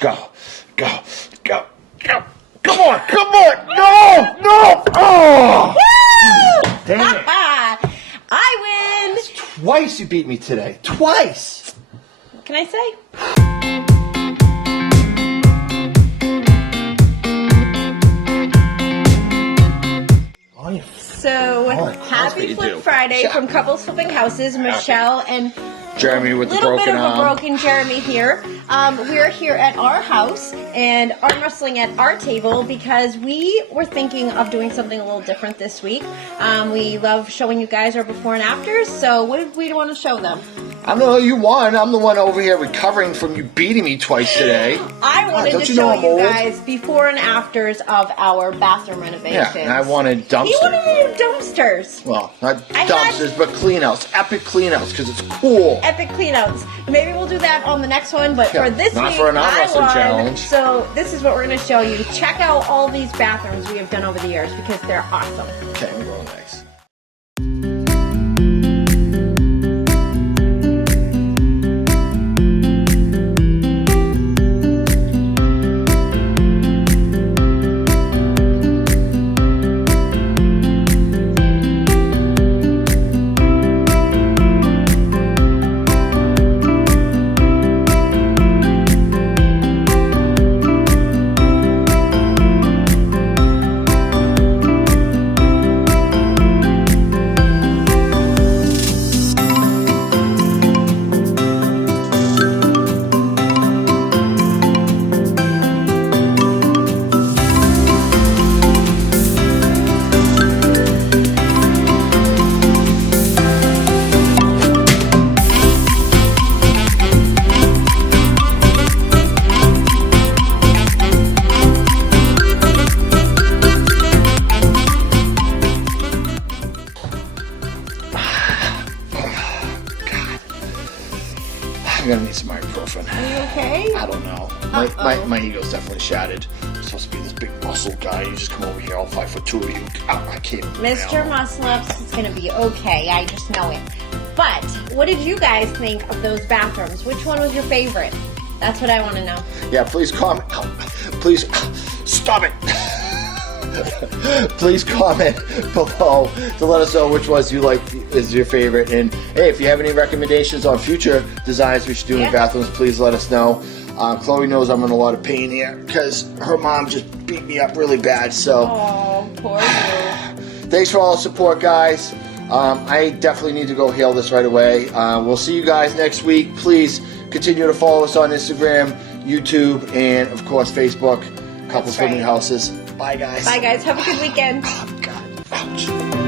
Go. Come on. No. Oh. Woo! Dang it. I win. Twice you beat me today. Twice. What can I say? So, happy Flip Friday from Couples Flipping Houses. Michelle and Jeremy with the little broken bit of arm. a broken Jeremy here. We're here at our house and arm wrestling at our table because we were thinking of doing something a little different this week. We love showing you guys our before and afters, so what did we want to show them? I don't know, you won. I'm the one over here recovering from you beating me twice today. I wanted to show you guys before and afters of our bathroom renovations. Yeah, and I wanted dumpsters. He wanted to do dumpsters. Well, not dumpsters, but cleanouts. Epic cleanouts, because it's cool. Epic cleanouts. Maybe we'll do that on the next one, but for this not week, for an arm I wrestling won. challenge. So this is what we're going to show you. Check out all these bathrooms we have done over the years because they're awesome. Okay, I'm going next. I'm gonna need some ibuprofen. Are you okay? I don't know. My ego's definitely shattered. I'm supposed to be this big muscle guy. You just come over here, all 5'2" of you. I can't. Mr. Muscle Ups is going to be okay. I just know it. But what did you guys think of those bathrooms? Which one was your favorite? That's what I want to know. Yeah, please comment. Please stop it. Please comment below to let us know which ones you like is your favorite. And hey, if you have any recommendations on future designs we should do in bathrooms, please let us know. Chloe knows I'm in a lot of pain here because her mom just beat me up really bad. So, oh, poor you. Thanks for all the support, guys. I definitely need to go heal this right away. We'll see you guys next week. Please continue to follow us on Instagram, YouTube, and of course Facebook. Couples Flipping Houses. Bye, guys. Bye, guys. Have a good weekend. Oh, God. Ouch.